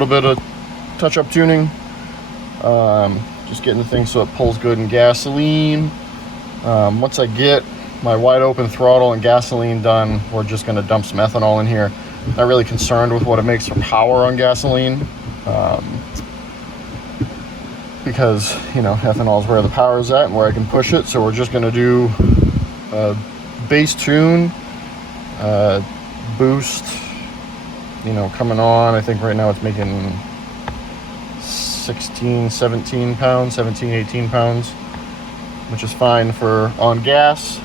little bit of touch-up tuning. Just getting the thing so it pulls good in gasoline. Once I get my wide open throttle and gasoline done, we're just going to dump some ethanol in here. Not really concerned with what it makes for power on gasoline, because, you know, ethanol is where the power is at and where I can push it. So we're just going to do a base tune, boost, you know, coming on. I think right now it's making 16, 17 pounds, 17, 18 pounds, which is fine for on gas.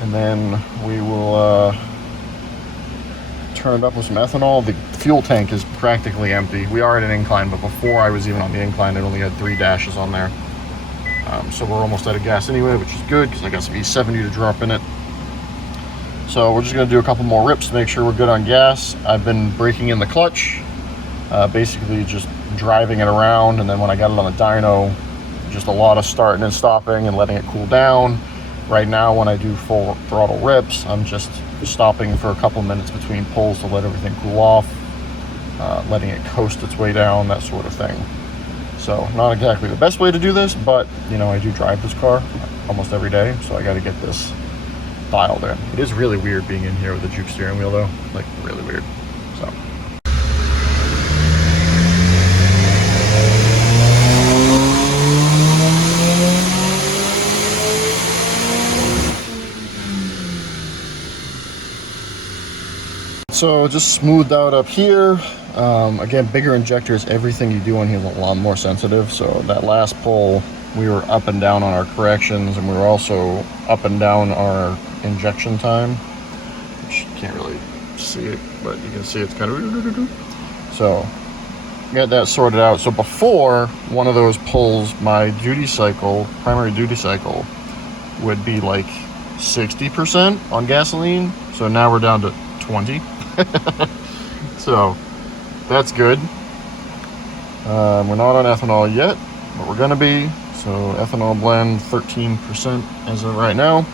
And then we will turn it up with some ethanol. The fuel tank is practically empty. We are at an incline, but before I was even on the incline, it only had 3 dashes on there. So we're almost out of gas anyway, which is good because I got some E70 to drop in it. So we're just going to do a couple more rips to make sure we're good on gas. I've been breaking in the clutch, basically just driving it around, and then when I got it on the dyno, just a lot of starting and stopping and letting it cool down. Right now, when I do full throttle rips, I'm just stopping for a couple minutes between pulls to let everything cool off, letting it coast its way down, that sort of thing. So not exactly the best way to do this, but you know, I do drive this car almost every day, so I got to get this dialed in. It is really weird being in here with the juke steering wheel though, like really weird. So. So just smoothed out up here. Again, bigger injectors, everything you do on here is a lot more sensitive. So that last pull, we were up and down on our corrections, and we were also up and down our injection time, which you can't really see it, but you can see it's kind of, so get that sorted out. So before one of those pulls, my duty cycle, primary duty cycle, would be like 60% on gasoline. So now we're down to 20. So that's good. We're not on ethanol yet, but we're gonna be. So ethanol blend 13% as of right now.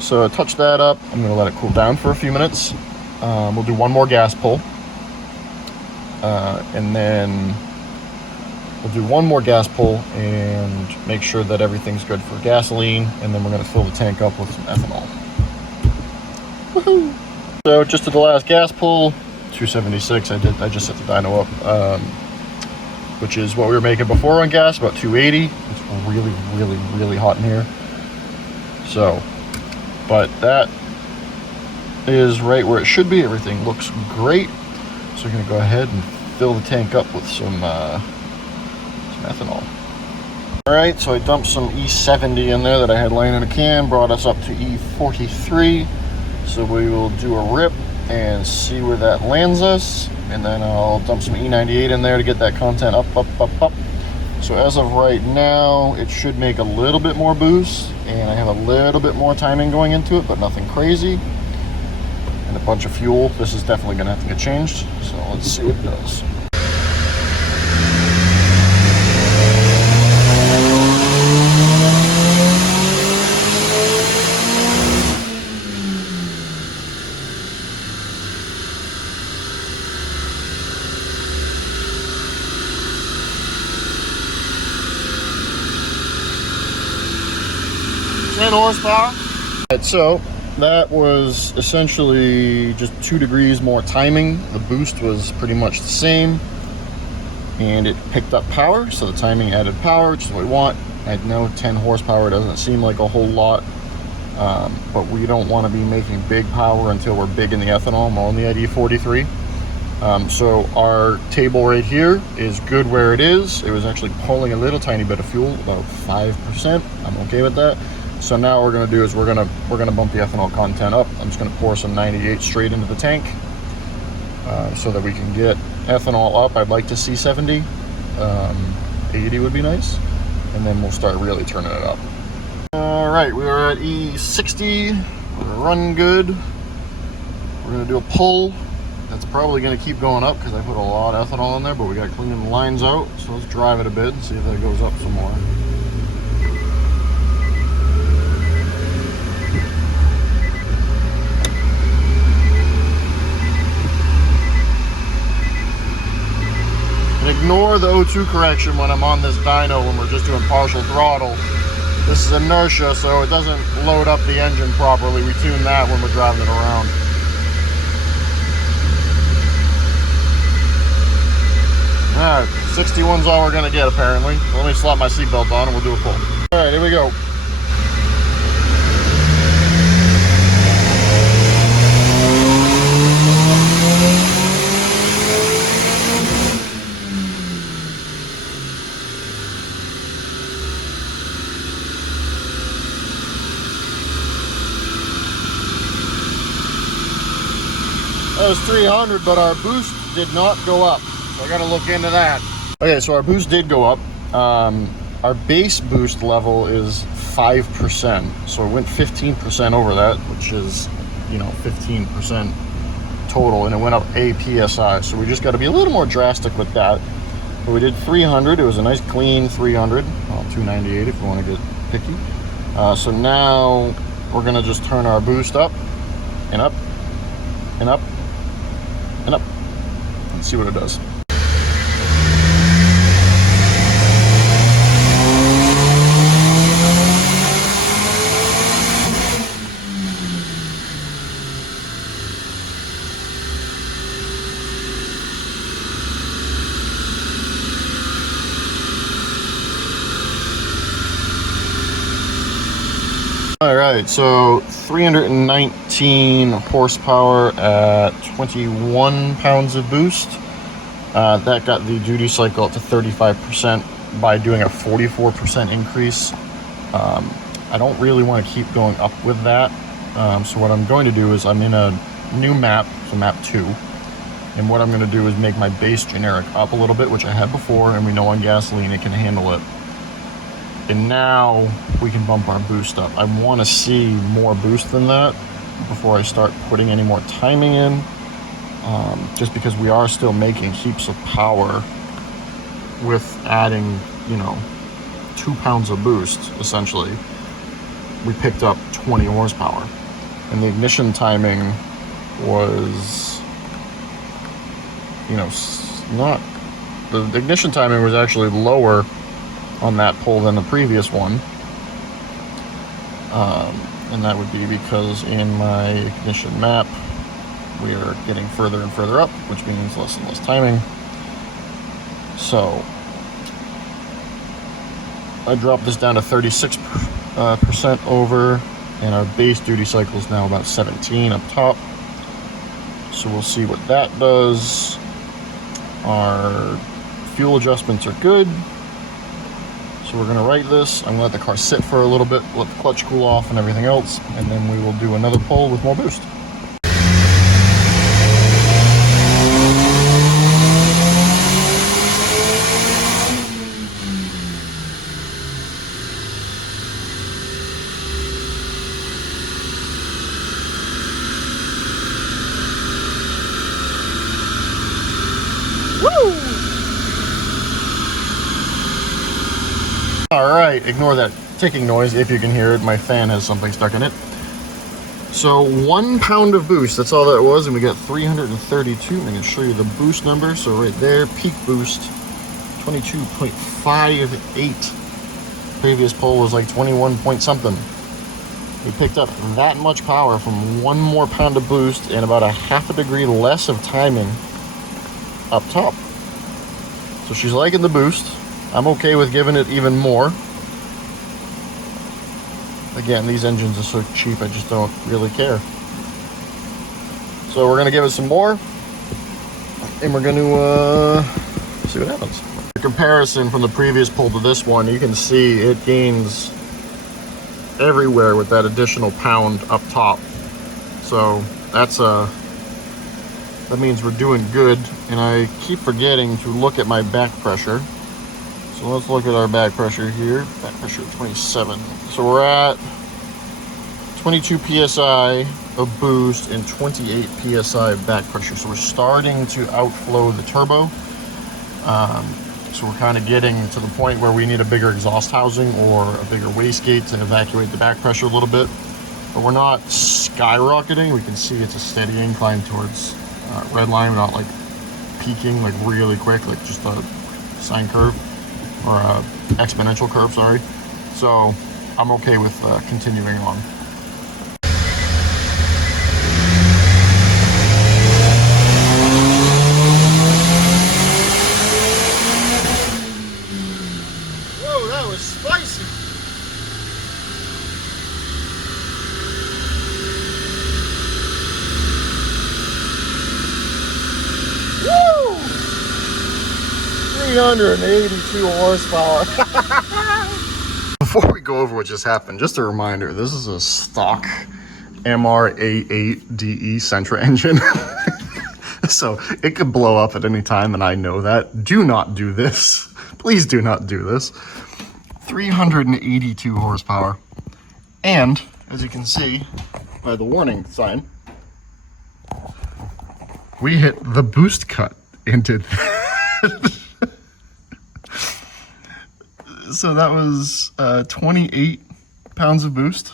So I touch that up. I'm gonna let it cool down for a few minutes. We'll do one more gas pull, and then we'll do one more gas pull and make sure that everything's good for gasoline, and then we're gonna fill the tank up with some ethanol. Woohoo! So just to the last gas pull, 276. I just set the dyno up, which is what we were making before on gas, about 280. It's really, really, really hot in here. So, but that is right where it should be. Everything looks great. So we're gonna go ahead and fill the tank up with some ethanol. All right, so I dumped some E70 in there that I had laying in a can, brought us up to E43. So we will do a rip and see where that lands us, and then I'll dump some E98 in there to get that content up. So as of right now, it should make a little bit more boost, and I have a little bit more timing going into it, but nothing crazy. And a bunch of fuel. This is definitely gonna have to get changed, so let's see what it does. Horsepower. So that was essentially just 2 degrees more timing. The boost was pretty much the same, and it picked up power, so the timing added power, which is what we want. I know 10 horsepower doesn't seem like a whole lot, but we don't want to be making big power until we're big in the ethanol. I'm only at E43. So our table right here is good where it is. It was actually pulling a little tiny bit of fuel, about 5%. I'm okay with that. So now what we're gonna do is we're gonna bump the ethanol content up. I'm just gonna pour some 98 straight into the tank, so that we can get ethanol up. I'd like to see 70. 80 would be nice, and then we'll start really turning it up. All right, we are at E60. We're running good. We're gonna do a pull. That's probably gonna keep going up because I put a lot of ethanol in there, but we gotta clean the lines out. So let's drive it a bit and see if that goes up some more. ignore the O2 correction when I'm on this dyno when we're just doing partial throttle. This is inertia, so it doesn't load up the engine properly. We tune that when we're driving it around. Alright, 61's all we're gonna get apparently. Let me slap my seatbelt on and we'll do a pull. Alright, here we go. That was 300, but our boost did not go up. So I gotta look into that. Okay, so our boost did go up. Our base boost level is 5%. So it went 15% over that, which is, 15% total, and it went up a PSI. So we just gotta be a little more drastic with that. But we did 300. It was a nice clean 300. Well, 298 if you wanna get picky. So now we're gonna just turn our boost up and up and up and up. Let's see what it does. All right, so 319 horsepower at 21 pounds of boost. That got the duty cycle up to 35% by doing a 44% increase. I don't really want to keep going up with that. So what I'm going to do is I'm in a new map, so map 2. And what I'm going to do is make my base generic up a little bit, which I had before, and we know on gasoline it can handle it. And now we can bump our boost up. I want to see more boost than that before I start putting any more timing in, just because we are still making heaps of power with adding, 2 pounds of boost, essentially. We picked up 20 horsepower. And the ignition timing was, the ignition timing was actually lower on that pull than the previous one, and that would be because in my ignition map we are getting further and further up, which means less and less timing. So I dropped this down to 36% over, and our base duty cycle is now about 17 up top. So we'll see what that does. Our fuel adjustments are good. So we're gonna write this. I'm gonna let the car sit for a little bit, let the clutch cool off and everything else, and then we will do another pull with more boost. Alright, ignore that ticking noise if you can hear it. My fan has something stuck in it. So 1 pound of boost, that's all that was, and we got 332. I'm going to show you the boost number. So right there, peak boost, 22.58. Previous pull was like 21 point something. We picked up that much power from 1 more pound of boost and about a half a degree less of timing up top. So she's liking the boost. I'm okay with giving it even more. Again, these engines are so cheap, I just don't really care. So we're gonna give it some more, and we're gonna see what happens. The comparison from the previous pull to this one, you can see it gains everywhere with that additional pound up top. So that means we're doing good, and I keep forgetting to look at my back pressure. So let's look at our back pressure here. Back pressure 27. So we're at 22 PSI of boost and 28 PSI of back pressure. So we're starting to outflow the turbo. So we're kind of getting to the point where we need a bigger exhaust housing or a bigger wastegate to evacuate the back pressure a little bit. But we're not skyrocketing. We can see it's a steady incline towards red line. We're not like peaking like really quick, like just a sine curve, or exponential curve, sorry. So I'm okay with continuing on. Whoa, that was spicy. Woo! 382 horsepower. Before we go over what just happened, just a reminder, this is a stock MR88DE Sentra engine. So it could blow up at any time, and I know that. Do not do this. Please do not do this. 382 horsepower. And, as you can see by the warning sign, we hit the boost cut into that. So that was 28 pounds of boost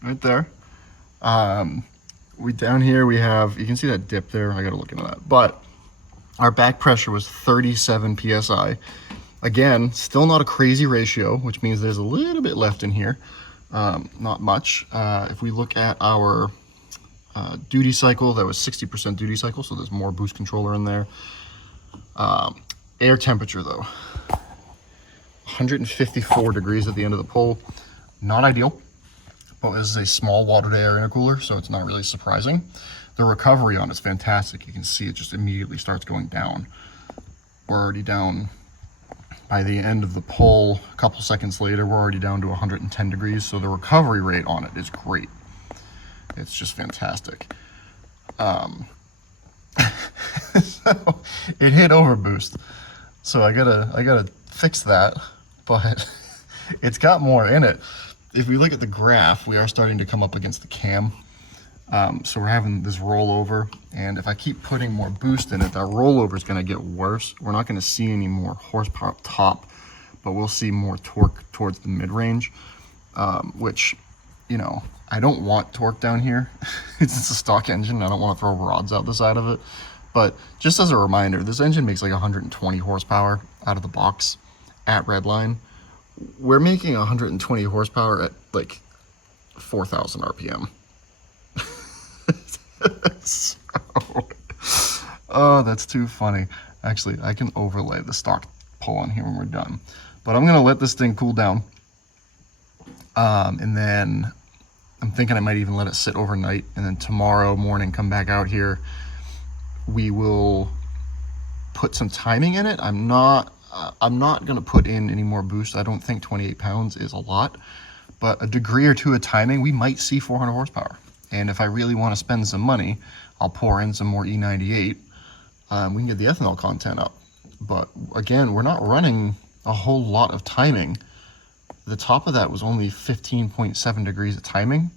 right there. Down here we have, you can see that dip there. I gotta look into that. But our back pressure was 37 psi. Again, still not a crazy ratio, which means there's a little bit left in here. Not much. If we look at our duty cycle, that was 60% duty cycle, so there's more boost controller in there. Air temperature though, 154 degrees at the end of the pull. Not ideal, but this is a small water to air intercooler, so it's not really surprising. The recovery on it's fantastic. You can see it just immediately starts going down. We're already down by the end of the pull. A couple seconds later, we're already down to 110 degrees, so the recovery rate on it is great. It's just fantastic. So it hit overboost, so I gotta fix that, but it's got more in it. If we look at the graph, we are starting to come up against the cam. So we're having this rollover, and if I keep putting more boost in it, that rollover is going to get worse. We're not going to see any more horsepower up top, but we'll see more torque towards the mid-range, which, you know, I don't want torque down here. It's a stock engine. I don't want to throw rods out the side of it. But just as a reminder, this engine makes like 120 horsepower out of the box at redline. We're making 120 horsepower at like 4,000 RPM. So, oh, that's too funny. Actually, I can overlay the stock pull on here when we're done. But I'm going to let this thing cool down. And then I'm thinking I might even let it sit overnight. And then tomorrow morning, come back out here. We will put some timing in it. I'm not going to put in any more boost. I don't think 28 pounds is a lot. But a degree or two of timing, we might see 400 horsepower. And if I really want to spend some money, I'll pour in some more E98. We can get the ethanol content up. But again, we're not running a whole lot of timing. The top of that was only 15.7 degrees of timing.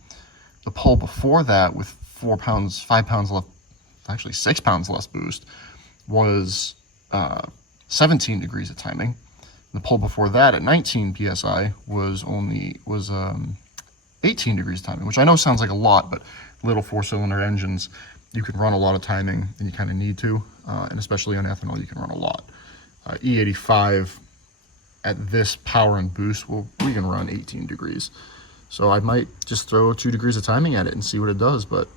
The pull before that with 5 pounds left, actually 6 pounds less boost, was 17 degrees of timing. The pull before that at 19 psi was 18 degrees of timing, which I know sounds like a lot, but little 4-cylinder engines, you can run a lot of timing, and you kind of need to, and especially on ethanol, you can run a lot. E85 at this power and boost, we can run 18 degrees. So I might just throw 2 degrees of timing at it and see what it does, but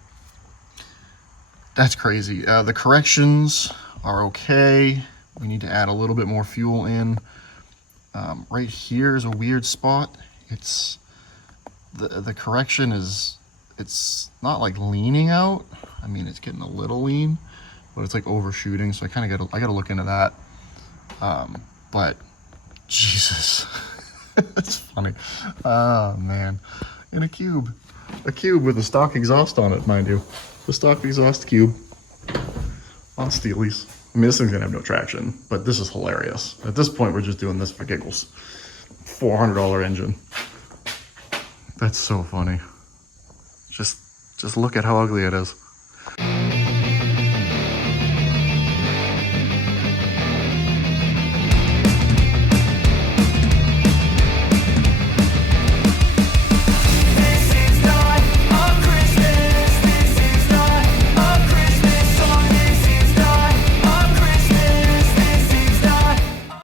that's crazy. The corrections are okay. We need to add a little bit more fuel in. Right here is a weird spot. It's the correction is, it's not like leaning out. I mean, it's getting a little lean, but it's like overshooting. So I gotta look into that. But Jesus, it's funny. Oh man, in a cube with a stock exhaust on it, mind you, the stock exhaust cube on Steelies. I mean, this thing's gonna have no traction, but this is hilarious. At this point, we're just doing this for giggles. $400 engine. That's so funny. Just look at how ugly it is.